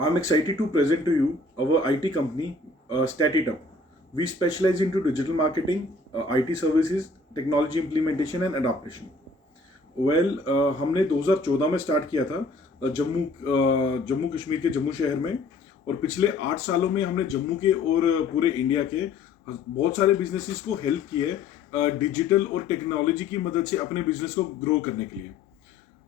I'm excited to present to you our IT company, StatItup. We specialize into digital marketing, IT services, technology implementation and adaptation. हमने 2014 में start किया था जम्मू कश्मीर के जम्मू शहर में। और पिछले 8 सालों में हमने जम्मू के और पूरे इंडिया के बहुत सारे बिजनेसेस को हेल्प किए डिजिटल और टेक्नोलॉजी की मदद से अपने बिजनेस को ग्रो करने के लिए।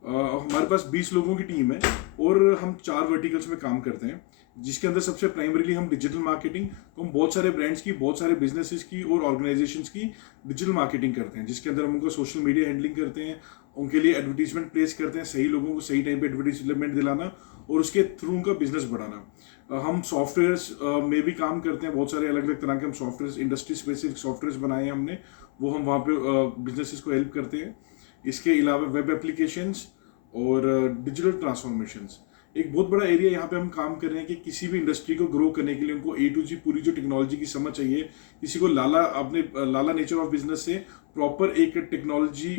हमारे पास 20 लोगों की टीम है और हम 4 वर्टिकल्स में काम करते हैं, जिसके अंदर सबसे प्राइमरीली हम डिजिटल मार्केटिंग, तो हम बहुत सारे ब्रांड्स की, बहुत सारे बिजनेसेस की और ऑर्गेनाइजेशंस की डिजिटल मार्केटिंग करते हैं, जिसके अंदर हम उनको सोशल मीडिया हैंडलिंग करते हैं, उनके लिए एडवर्टीजमेंट प्लेस करते हैं, सही लोगों को सही टाइम पे एडवर्टीजमेंट दिलाना और उसके थ्रू उनका बिजनेस बढ़ाना। हम सॉफ्टवेयर्स में भी काम करते हैं, बहुत सारे अलग अलग तरह के हम सॉफ्टवेयर, इंडस्ट्री स्पेसिफिक सॉफ्टवेयर बनाए हैं हमने, वो हम वहाँ पे बिजनेसेस को हेल्प करते हैं। इसके अलावा वेब एप्लीकेशंस और डिजिटल ट्रांसफॉर्मेशंस एक बहुत बड़ा एरिया यहाँ पे हम काम कर रहे हैं कि किसी भी इंडस्ट्री को ग्रो करने के लिए उनको A to G पूरी जो टेक्नोलॉजी की समझ चाहिए, किसी को अपने लाला नेचर ऑफ बिजनेस से प्रॉपर एक टेक्नोलॉजी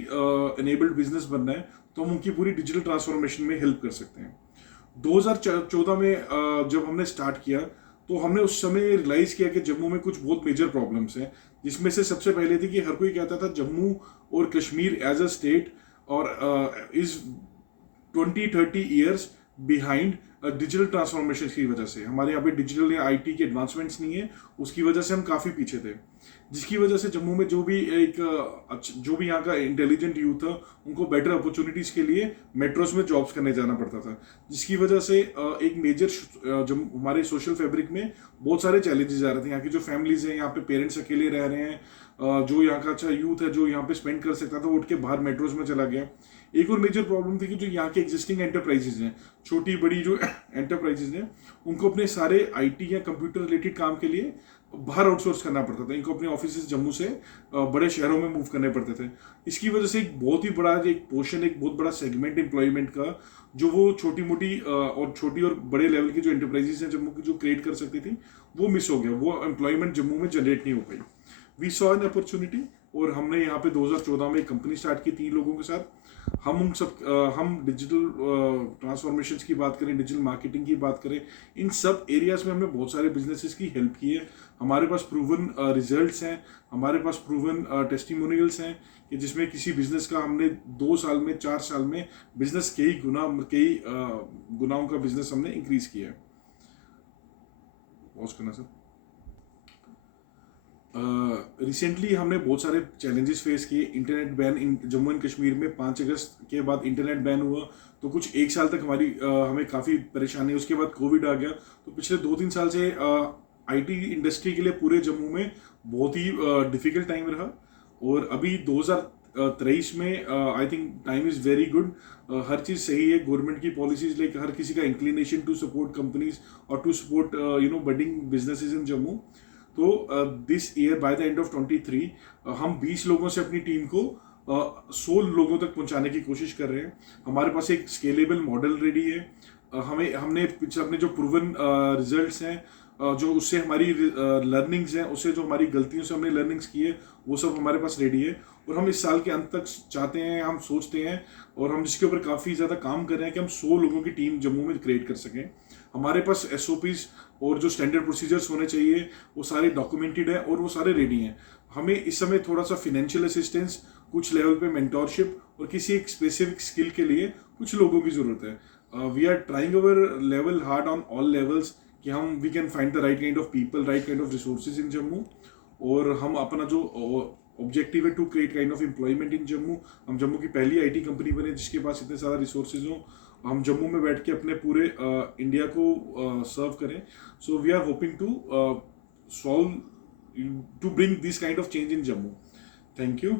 एनेबल्ड बिजनेस बनना है, तो हम उनकी पूरी डिजिटल ट्रांसफॉर्मेशन में हेल्प कर सकते हैं। 2014 में जब हमने स्टार्ट किया तो हमने उस समय रियलाइज किया कि जम्मू में कुछ बहुत मेजर प्रॉब्लम्स हैं, जिसमें से सबसे पहले थी कि हर कोई कहता था जम्मू और कश्मीर एज अ स्टेट और is 20-30 years behind digital transformation की वजह से। हमारे यहाँ पे डिजिटल या IT के एडवांसमेंट्स नहीं है, उसकी वजह से हम काफ़ी पीछे थे, जिसकी वजह से जम्मू में जो भी यहाँ का इंटेलिजेंट यूथ था उनको बेटर अपॉर्चुनिटीज के लिए मेट्रोस में जॉब्स करने जाना पड़ता था, जिसकी वजह से एक मेजर हमारे सोशल फैब्रिक में बहुत सारे चैलेंजेस आ रहे थे। यहाँ की जो फैमिलीज हैं, यहाँ पे पेरेंट्स अकेले रह रहे हैं, जो यहाँ का अच्छा यूथ है जो यहाँ पे स्पेंड कर सकता था वो उठ के बाहर मेट्रोस में चला गया। एक और मेजर प्रॉब्लम थी कि जो यहाँ के एग्जिस्टिंग एंटरप्राइजेज हैं, छोटी बड़ी जो एंटरप्राइजेज हैं, उनको अपने सारे IT या कंप्यूटर रिलेटेड काम के लिए बाहर आउटसोर्स करना पड़ता था। इनको अपने ऑफिस जम्मू से बड़े शहरों में मूव करने पड़ते थे। इसकी वजह से एक बहुत ही बड़ा एक पोर्शन, एक बहुत बड़ा सेगमेंट एम्प्लॉयमेंट का जो वो छोटी मोटी और छोटी और बड़े लेवल की जो एंटरप्राइजेस हैं जम्मू की जो क्रिएट कर सकती थी, वो मिस हो गया। वो एम्प्लॉयमेंट जम्मू में जनरेट नहीं हो पाई। वी सॉ एन अपॉर्चुनिटी और हमने यहाँ पे 2014 में एक कंपनी स्टार्ट की 3 लोगों के साथ। हम डिजिटल ट्रांसफॉर्मेशंस की बात करें, डिजिटल मार्केटिंग की बात करें, इन सब एरियाज में हमने बहुत सारे बिजनेसेस की हेल्प की है। हमारे पास प्रूवन रिजल्ट्स हैं, हमारे पास प्रूवन टेस्टिमोनियल्स हैं कि जिसमें किसी बिजनेस का हमने 2 साल में, 4 साल में बिजनेस कई गुनाओं का बिजनेस हमने इंक्रीज किया है। पॉज करना सर। रिसेंटली हमने बहुत सारे चैलेंजेस फेस किए। Internet ban in Jammu and Kashmir में 5 अगस्त के बाद इंटरनेट बैन हुआ, तो कुछ 1 साल तक हमें काफ़ी परेशानी। उसके बाद कोविड आ गया, तो पिछले 2-3 साल से IT इंडस्ट्री के लिए पूरे जम्मू में बहुत ही डिफिकल्ट टाइम रहा। और अभी 2023 में I think time is very good. हर चीज़ सही है, गवर्नमेंट की पॉलिसीज, लाइक हर किसी का इंक्लिनेशन टू सपोर्ट कंपनीज और to support budding businesses in Jammu. तो this year by the end of 23 हम 20 लोगों से अपनी टीम को 100 लोगों तक पहुंचाने की कोशिश कर रहे हैं। हमारे पास एक स्केलेबल मॉडल रेडी है। हमने जो प्रूवन रिजल्ट्स हैं, जो उससे हमारी लर्निंग्स हैं, उससे जो हमारी गलतियों से हमने लर्निंग्स की है, वो सब हमारे पास रेडी है। और हम इस साल के अंत तक चाहते हैं, हम सोचते हैं और हम जिसके ऊपर काफ़ी ज़्यादा काम कर रहे हैं कि हम 100 लोगों की टीम जम्मू में क्रिएट कर सकें। हमारे पास SOPs और जो स्टैंडर्ड प्रोसीजर्स होने चाहिए वो सारे डॉक्यूमेंटेड है और वो सारे रेडी हैं। हमें इस समय थोड़ा सा फाइनेंशियल असिस्टेंस, कुछ लेवल पे मेंटोरशिप और किसी एक स्पेसिफिक स्किल के लिए कुछ लोगों की ज़रूरत है। We are trying our level hard on all levels कि we can find the right kind of people, right kind of resources in Jammu. और हम अपना जो ऑब्जेक्टिव है to create kind of employment in Jammu. हम जम्मू की पहली IT कंपनी बने जिसके पास इतने सारा रिसोर्सेज हों। हम जम्मू में बैठ के अपने पूरे इंडिया को सर्व करें। So we are hoping to bring this kind of change in Jammu. Thank you.